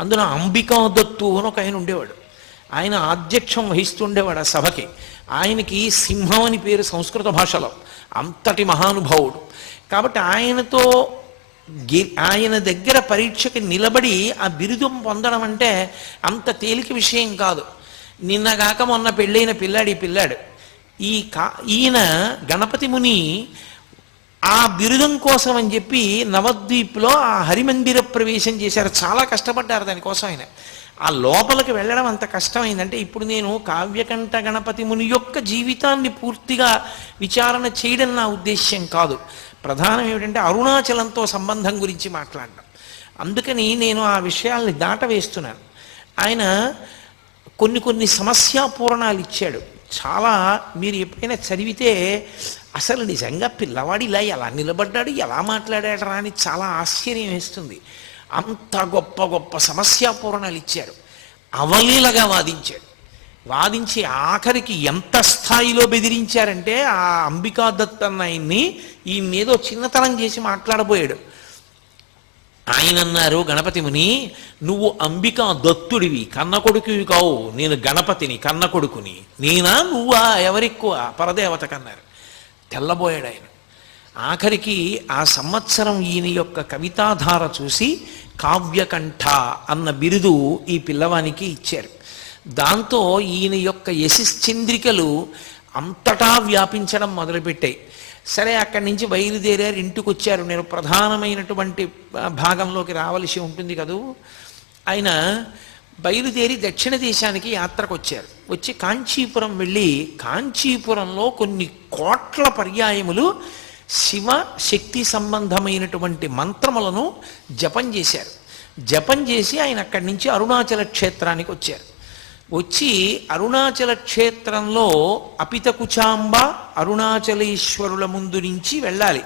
అందులో అంబికా దత్తు అని ఒక ఆయన ఉండేవాడు. ఆయన ఆధ్యక్షం వహిస్తుండేవాడు ఆ సభకి. ఆయనకి సింహం అని పేరు సంస్కృత భాషలో, అంతటి మహానుభావుడు. కాబట్టి ఆయన దగ్గర పరీక్షకి నిలబడి ఆ బిరుదం పొందడం అంటే అంత తేలిక విషయం కాదు. నిన్నగాక మొన్న పెళ్ళైన పిల్లాడు ఈయన గణపతి ముని ఆ బిరుదం కోసం అని చెప్పి నవద్వీప్లో ఆ హరిమందిర ప్రవేశం చేశారు. చాలా కష్టపడ్డారు దానికోసం. ఆయన ఆ లోపలికి వెళ్ళడం అంత కష్టమైందంటే, ఇప్పుడు నేను కావ్యకంఠ గణపతి ముని యొక్క జీవితాన్ని పూర్తిగా విచారణ చేయడం నా ఉద్దేశ్యం కాదు. ప్రధానం ఏమిటంటే అరుణాచలంతో సంబంధం గురించి మాట్లాడడం. అందుకని నేను ఆ విషయాల్ని దాటవేస్తున్నాను. ఆయన కొన్ని సమస్యాపూరణాలు ఇచ్చాడు. చాలా మీరు ఎప్పుడైనా చదివితే అసలు నిజంగా పిల్లవాడు ఇలా ఎలా నిలబడ్డాడు, ఎలా మాట్లాడాడరా అని చాలా ఆశ్చర్యం వేస్తుంది. అంత గొప్ప గొప్ప సమస్యాపూరణాలు ఇచ్చాడు. అవలీలగా వాదించి ఆఖరికి ఎంత స్థాయిలో బెదిరించారంటే ఆ అంబికా దత్ అన్న ఈయన ఏదో చిన్నతనం చేసి మాట్లాడబోయాడు. ఆయన అన్నారు, గణపతి ముని నువ్వు అంబికా దత్తుడివి, కన్న కొడుకువి కావు, నేను గణపతిని కన్న కొడుకుని, నేనా నువ్వా ఎవరెక్కువ పరదేవత కన్నారు. తెల్లబోయాడు ఆయన. ఆఖరికి ఆ సంవత్సరం ఈయన యొక్క కవితాధార చూసి కావ్యకంఠ అన్న బిరుదు ఈ పిల్లవానికి ఇచ్చారు. దాంతో ఈయన యొక్క యశశ్చంద్రికలు అంతటా వ్యాపించడం మొదలుపెట్టాయి. సరే, అక్కడి నుంచి బయలుదేరారు, ఇంటికి వచ్చారు. నేను ప్రధానమైనటువంటి భాగంలోకి రావలసి ఉంటుంది కదూ. ఆయన బయలుదేరి దక్షిణ దేశానికి యాత్రకు వచ్చారు. వచ్చి కాంచీపురం వెళ్ళి కాంచీపురంలో కొన్ని కోట్ల పర్యాయములు శివ శక్తి సంబంధమైనటువంటి మంత్రములను జపం చేశారు. జపం చేసి ఆయన అక్కడి నుంచి అరుణాచల క్షేత్రానికి వచ్చారు. వచ్చి అరుణాచల క్షేత్రంలో అపితకుచాంబ అరుణాచలేశ్వరుల ముందు నుంచి వెళ్ళాలి.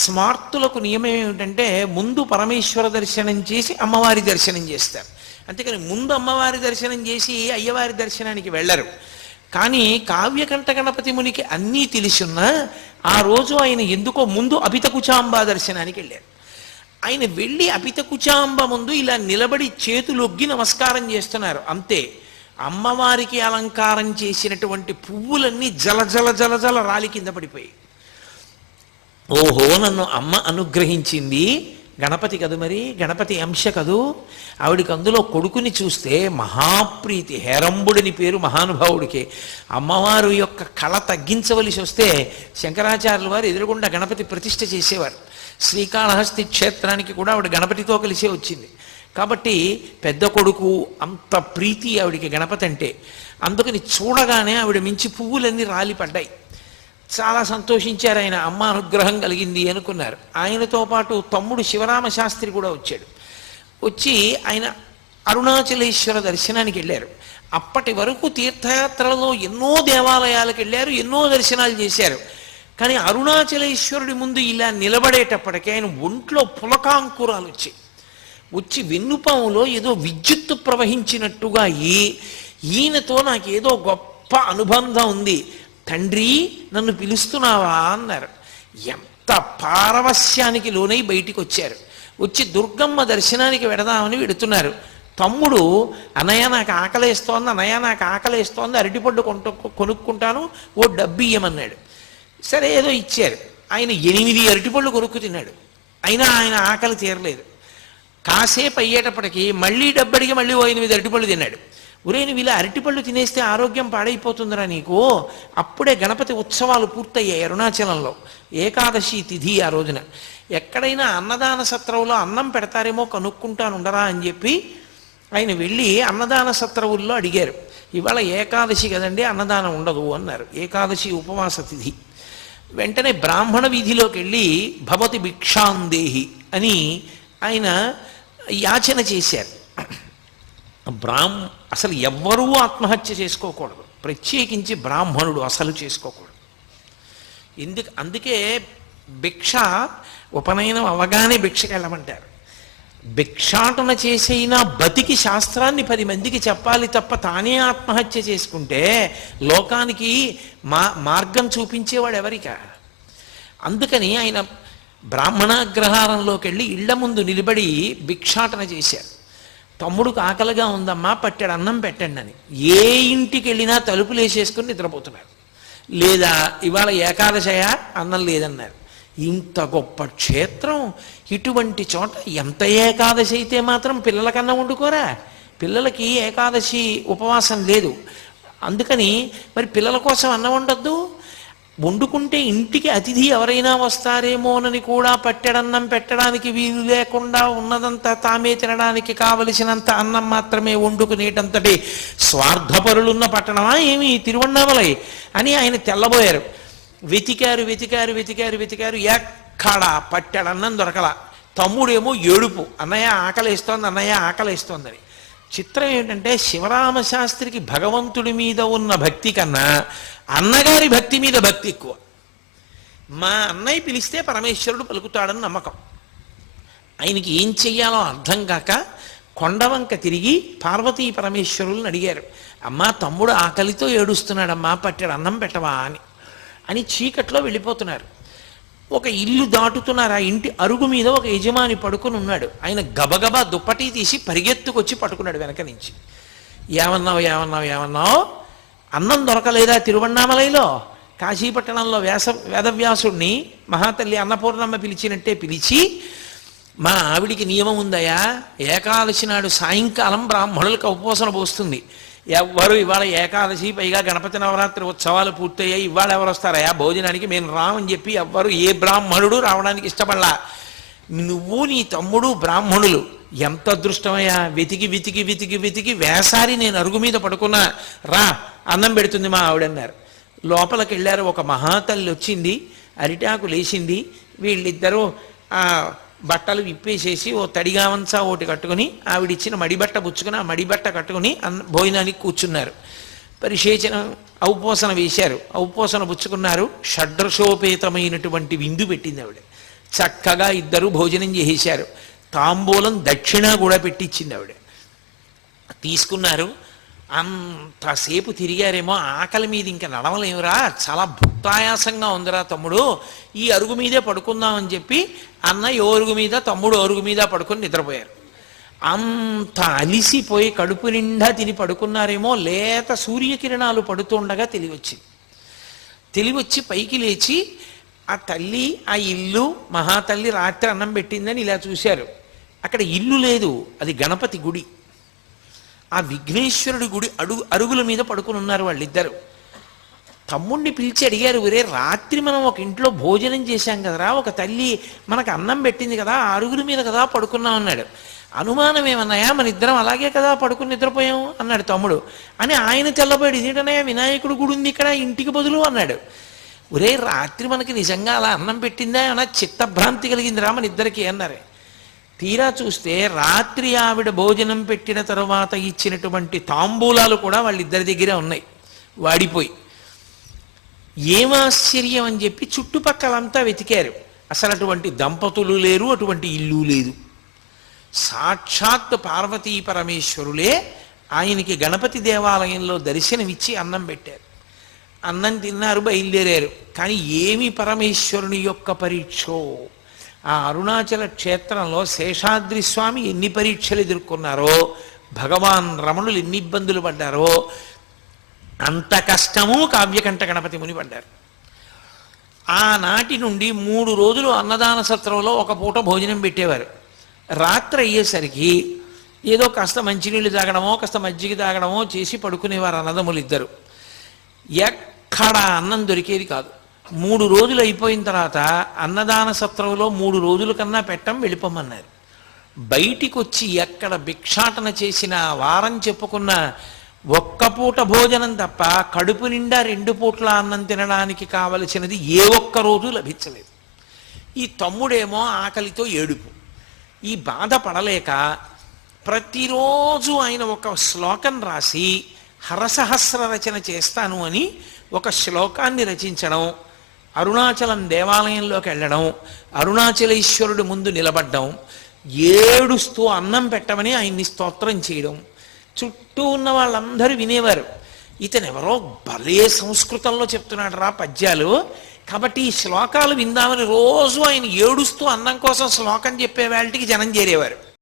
స్మార్తులకు నియమం ఏమిటంటే ముందు పరమేశ్వర దర్శనం చేసి అమ్మవారి దర్శనం చేస్తారు. అంతేకాని ముందు అమ్మవారి దర్శనం చేసి అయ్యవారి దర్శనానికి వెళ్ళరు. కానీ కావ్యకంఠ గణపతి మునికి అన్నీ తెలిసున్నా ఆ రోజు ఆయన ఎందుకో ముందు అపితకుచాంబ దర్శనానికి వెళ్ళారు. ఆయన వెళ్ళి అపితకుచాంబ ముందు ఇలా నిలబడి చేతులొగ్గి నమస్కారం చేస్తున్నారు. అంతే, అమ్మవారికి అలంకారం చేసినటువంటి పువ్వులన్నీ జల జల జల జల రాలి కింద పడిపోయాయి. ఓహో, నన్ను అమ్మ అనుగ్రహించింది, గణపతి కదు, మరి గణపతి అంశ కదూ. ఆవిడికి అందులో కొడుకుని చూస్తే మహాప్రీతి. హేరంబుడిని పేరు మహానుభావుడికి. అమ్మవారు యొక్క కళ తగ్గించవలసి వస్తే శంకరాచార్యుల వారు ఎదురుగుండా గణపతి ప్రతిష్ఠ చేసేవారు. శ్రీకాళహస్తి క్షేత్రానికి కూడా ఆవిడ గణపతితో కలిసే వచ్చింది. కాబట్టి పెద్ద కొడుకు అంత ప్రీతి ఆవిడికి గణపతి అంటే. అందుకని చూడగానే ఆవిడ మించి పువ్వులన్నీ రాలిపడ్డాయి. చాలా సంతోషించారు ఆయన. అమ్మ అనుగ్రహం కలిగింది అనుకున్నారు. ఆయనతో పాటు తమ్ముడు శివరామశాస్త్రి కూడా వచ్చాడు. వచ్చి ఆయన అరుణాచలేశ్వర దర్శనానికి వెళ్ళారు. అప్పటి వరకు తీర్థయాత్రలలో ఎన్నో దేవాలయాలకు వెళ్ళారు, ఎన్నో దర్శనాలు చేశారు. కానీ అరుణాచలేశ్వరుడి ముందు ఇలా నిలబడేటప్పటికీ ఆయన ఒంట్లో పులకాంకురాలు వచ్చి వెన్నుపాములో ఏదో విద్యుత్తు ప్రవహించినట్టుగా ఈయనతో నాకేదో గొప్ప అనుబంధం ఉంది, తండ్రి నన్ను పిలుస్తున్నావా అన్నారు. ఎంత పారవస్యానికి లోనై బయటికి వచ్చారు. వచ్చి దుర్గమ్మ దర్శనానికి వెడదామని వెడుతున్నారు. తమ్ముడు, అన్నయ్య నాకు ఆకలేస్తోంది, అరటిపండు కొనుక్కుంటాను, ఓ డబ్బు ఇయ్యమన్నాడు. సరే ఏదో ఇచ్చారు. ఆయన 8 అరటిపళ్ళు కొనుక్కు తిన్నాడు. అయినా ఆయన ఆకలి తీరలేదు. కాసేపు అయ్యేటప్పటికీ మళ్ళీ డబ్బడికి మళ్ళీ ఓ 8 అరటిపళ్ళు తిన్నాడు. ఒరే, నువ్వు ఇలా అరటిపళ్ళు తినేస్తే ఆరోగ్యం పాడైపోతుందిరా నీకు. అప్పుడే గణపతి ఉత్సవాలు పూర్తయ్యాయి అరుణాచలంలో. ఏకాదశి తిథి ఆ రోజున. ఎక్కడైనా అన్నదాన సత్రవులో అన్నం పెడతారేమో కనుక్కుంటాను ఉండరా అని చెప్పి ఆయన వెళ్ళి అన్నదాన సత్రవుల్లో అడిగారు. ఇవాళ ఏకాదశి కదండి, అన్నదానం ఉండదు అన్నారు. ఏకాదశి ఉపవాస తిథి. వెంటనే బ్రాహ్మణ వీధిలోకి వెళ్ళి భవతి భిక్షాందేహి అని ఆయన యాచన చేశారు. అసలు ఎవ్వరూ ఆత్మహత్య చేసుకోకూడదు, ప్రత్యేకించి బ్రాహ్మణుడు అసలు చేసుకోకూడదు. అందుకే భిక్ష ఉపనయనం అవగానే భిక్షకి వెళ్ళమంటారు. భిక్షాటన చేసైనా బతికి శాస్త్రాన్ని 10 మందికి చెప్పాలి తప్ప తానే ఆత్మహత్య చేసుకుంటే లోకానికి మార్గం చూపించేవాడు ఎవరికా. అందుకని ఆయన బ్రాహ్మణాగ్రహారంలోకి వెళ్ళి ఇళ్ల ముందు నిలబడి భిక్షాటన చేశారు. తమ్ముడికి ఆకలిగా ఉందమ్మా పట్టాడు అన్నం పెట్టండి అని. ఏ ఇంటికి వెళ్ళినా తలుపులు వేసేసుకుని నిద్రపోతున్నారు. లేదా ఇవాళ ఏకాదశయ అన్నం లేదన్నారు. ఇంత గొప్ప క్షేత్రం, ఇటువంటి చోట ఎంత ఏకాదశి అయితే మాత్రం పిల్లలకన్నా వండుకోరా? పిల్లలకి ఏకాదశి ఉపవాసం లేదు. అందుకని మరి పిల్లల కోసం అన్నం వండొద్దు. వండుకుంటే ఇంటికి అతిథి ఎవరైనా వస్తారేమోనని కూడా పట్టెడన్నం పెట్టడానికి వీలు లేకుండా ఉన్నదంతా తామే తినడానికి కావలసినంత అన్నం మాత్రమే వండుకునేటంతటి స్వార్థపరులున్న పట్టణమా ఏమి తిరువన్నామలై అని ఆయన తెల్లబోయారు. వెతికారు వెతికారు వెతికారు వెతికారు, ఎక్కడా పట్టెడన్నం దొరకల. తమ్ముడేమో ఏడుపు, అన్నయ్య ఆకలేస్తోంది, అన్నయ్య ఆకలేస్తోందని. చిత్రం ఏంటంటే శివరామశాస్త్రికి భగవంతుడి మీద ఉన్న భక్తి కన్నా అన్నగారి భక్తి మీద భక్తి ఎక్కువ. మా అన్నయ్య పిలిస్తే పరమేశ్వరుడు పలుకుతాడని నమ్మకం. ఆయనకి ఏం చెయ్యాలో అర్థం కాక కొండవంక తిరిగి పార్వతీ పరమేశ్వరులను అడిగారు, అమ్మా తమ్ముడు ఆకలితో ఏడుస్తున్నాడమ్మా పట్టాడు అన్నం పెట్టవా అని చీకట్లో వెళ్ళిపోతున్నారు. ఒక ఇల్లు దాటుతున్నారు. ఆ ఇంటి అరుగు మీద ఒక యజమాని పడుకుని ఉన్నాడు. ఆయన గబగబా దుప్పటి తీసి పరిగెత్తుకొచ్చి పట్టుకున్నాడు వెనక నుంచి. ఏమన్నావు ఏమన్నావు ఏమన్నావు? అన్నం దొరకలేదా తిరువన్నామలైలో? కాశీపట్టణంలో వేదవ్యాసుడిని మహాతల్లి అన్నపూర్ణమ్మ పిలిచినట్టే పిలిచి, మా ఆవిడికి నియమం ఉందయా, ఏకాదశి నాడు సాయంకాలం బ్రాహ్మణులకు ఉపవాసన పోస్తుంది. ఎవ్వరు ఇవాళ ఏకాదశి, పైగా గణపతి నవరాత్రి ఉత్సవాలు పూర్తయ్యాయి, ఇవాళ ఎవరు వస్తారయా భోజనానికి, మేము రామని చెప్పి ఎవ్వరు ఏ బ్రాహ్మణుడు రావడానికి ఇష్టపడలా. నువ్వు నీ తమ్ముడు బ్రాహ్మణులు, ఎంత అదృష్టమయ్యా. వెతికి వెతికి వెతికి వెతికి వేసారి నేను అరుగు మీద పడుకున్నా, రా అన్నం పెడుతుంది మా ఆవిడన్నారు. లోపలికి వెళ్ళారు. ఒక మహాతల్లి వచ్చింది, అరిటాకు లేచింది. వీళ్ళిద్దరూ ఆ బట్టలు విప్పేసేసి ఓ తడిగావంచా ఒకటి కట్టుకుని ఆవిడిచ్చిన మడిబట్ట పుచ్చుకుని ఆ మడిబట్ట కట్టుకుని భోజనానికి కూర్చున్నారు. పరిశేచనం ఔపోసన వేశారు, ఔపోసన పుచ్చుకున్నారు. షడ్రసోపేతమైనటువంటి విందు పెట్టింది ఆవిడ. చక్కగా ఇద్దరు భోజనం చేసేశారు. తాంబూలం దక్షిణ కూడా పెట్టించింది ఆవిడ. తీసుకున్నారు. అంతసేపు తిరిగారేమో, ఆకలి మీద ఇంకా నడవలేమురా, చాలా భుక్తాయాసంగా ఉందిరా తమ్ముడు, ఈ అరుగు మీదే పడుకుందామని చెప్పి అన్న ఓ అరుగు మీద తమ్ముడు అరుగు మీద పడుకొని నిద్రపోయారు. అంత అలిసిపోయి కడుపు నిండా తిని పడుకున్నారేమో, లేత సూర్యకిరణాలు పడుతుండగా తెలివచ్చి పైకి లేచి ఆ తల్లి, ఆ ఇల్లు, మహాతల్లి రాత్రి అన్నం పెట్టిందని ఇలా చూశారు. అక్కడ ఇల్లు లేదు, అది గణపతి గుడి. ఆ విఘ్నేశ్వరుడి గుడి అరుగుల మీద పడుకుని ఉన్నారు వాళ్ళిద్దరు. తమ్ముడిని పిలిచి అడిగారు, ఒరే రాత్రి మనం ఒక ఇంట్లో భోజనం చేశాం కదరా, ఒక తల్లి మనకు అన్నం పెట్టింది కదా, ఆ అరుగుల మీద కదా పడుకున్నాం అన్నాడు. అనుమానం ఏమన్నాయా, మన ఇద్దరం అలాగే కదా పడుకుని నిద్రపోయాం అన్నాడు తమ్ముడు. అని ఆయన తెల్లబోయాడు, ఇదేంటన్నాయా వినాయకుడు గుడి ఉంది ఇక్కడ ఇంటికి బదులు అన్నాడు. ఒరే రాత్రి మనకి నిజంగా అలా అన్నం పెట్టిందా అన్న చిత్తభ్రాంతి కలిగిందిరా మన ఇద్దరికి అన్నారు. తీరా చూస్తే రాత్రి ఆవిడ భోజనం పెట్టిన తరువాత ఇచ్చినటువంటి తాంబూలాలు కూడా వాళ్ళిద్దరి దగ్గరే ఉన్నాయి, వాడిపోయి. ఏమాశ్చర్యం అని చెప్పి చుట్టుపక్కలంతా వెతికారు. అసలు అటువంటి దంపతులు లేరు, అటువంటి ఇల్లు లేదు. సాక్షాత్ పార్వతీ పరమేశ్వరులే ఆయనకి గణపతి దేవాలయంలో దర్శనమిచ్చి అన్నం పెట్టారు. అన్నం తిన్నారు, బయలుదేరారు. కానీ ఏమి పరమేశ్వరుని యొక్క పరీక్షో! ఆ అరుణాచల క్షేత్రంలో శేషాద్రి స్వామి ఎన్ని పరీక్షలు ఎదుర్కొన్నారో, భగవాన్ రమణులు ఎన్ని ఇబ్బందులు పడ్డారో, అంత కష్టము కావ్యకంఠ గణపతి ముని పడ్డారు. ఆనాటి నుండి 3 రోజులు అన్నదాన సత్రంలో ఒక పూట భోజనం పెట్టేవారు. రాత్రి అయ్యేసరికి ఏదో కాస్త మంచినీళ్ళు తాగడమో కాస్త మజ్జిగ తాగడమో చేసి పడుకునేవారు అన్నదమ్ములు ఇద్దరు. ఎక్కడ అన్నం దొరికేది కాదు. 3 రోజులు అయిపోయిన తర్వాత అన్నదాన సత్రంలో 3 రోజుల కన్నా పెట్టం, వెళ్ళిపోమన్నారు. బయటికి వచ్చి ఎక్కడ భిక్షాటన చేసిన వారం చెప్పుకున్న ఒక్క పూట భోజనం తప్ప కడుపు నిండా 2 పూట్ల అన్నం తినడానికి కావలసినది ఏ ఒక్క రోజు లభించలేదు. ఈ తమ్ముడేమో ఆకలితో ఏడుపు. ఈ బాధ పడలేక ప్రతిరోజు ఆయన ఒక శ్లోకం రాసి హరసహస్ర రచన చేస్తాను అని ఒక శ్లోకాన్ని రచించడం, అరుణాచలం దేవాలయంలోకి వెళ్ళడం, అరుణాచలేశ్వరుడు ముందు నిలబడ్డం, ఏడుస్తూ అన్నం పెట్టమని ఆయన్ని స్తోత్రం చేయడం. చుట్టూ ఉన్న వాళ్ళందరూ వినేవారు, ఇతనెవరో భలే సంస్కృతంలో చెప్తున్నాడు రా పద్యాలు, కాబట్టి ఈ శ్లోకాలు విందామని రోజు ఆయన ఏడుస్తూ అన్నం కోసం శ్లోకం చెప్పే వాళ్ళకి జనం చేరేవారు.